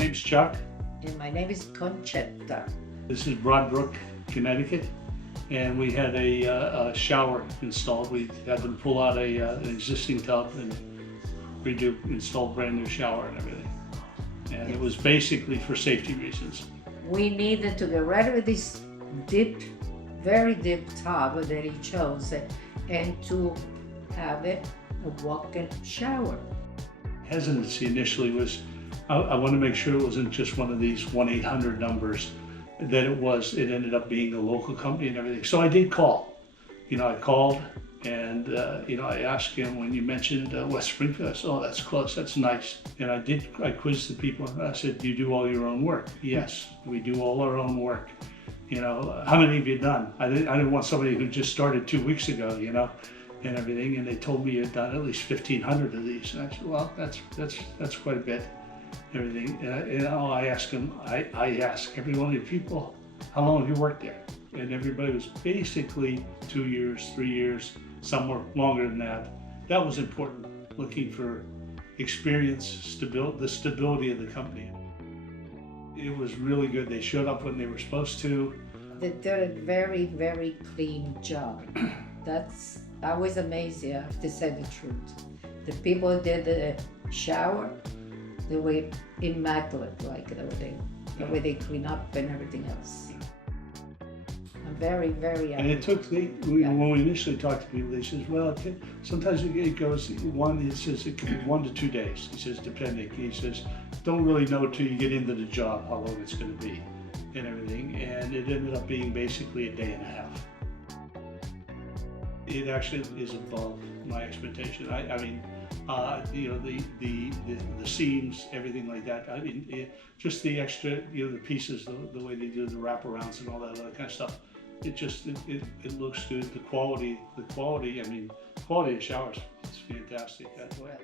name's Chuck. And my name is Concheta. This is Broadbrook, Connecticut, and we had a shower installed. We had them pull out an existing tub and install a brand new shower and everything. And it was basically for safety reasons. We needed to get rid of this deep, very deep tub that he chose and to have it a walk-in shower. Hesitancy initially was, I want to make sure it wasn't just one of these 1-800 numbers, that it ended up being a local company and everything. So I did call. I called and, I asked him when you mentioned West Springfield. I said, oh, that's close, that's nice. And I quizzed the people. I said, do you do all your own work? Yes, we do all our own work. How many have you done? I didn't want somebody who just started 2 weeks ago, and everything. And they told me you'd done at least 1,500 of these. And I said, well, that's quite a bit. Everything, and I ask them. I ask every one of the people, how long have you worked there? And everybody was basically 2 years, 3 years, some were longer than that. That was important, looking for experience, the stability of the company. It was really good. They showed up when they were supposed to. They did a very, very clean job. I was amazed, yeah, to say the truth. The people who did the shower, they were immaculate, like the way they clean up and everything else. I'm very, very happy. And it took, when we initially talked to people, they says, well, sometimes it goes, it says it could be 1 to 2 days. He says, depending. He says, don't really know till you get into the job how long it's going to be and everything. And it ended up being basically a day and a half. It actually is above my expectation. The seams, everything like that. Just the extra, the pieces, the way they do the wraparounds and all that other kind of stuff. It looks good. The quality of showers is fantastic. That's why.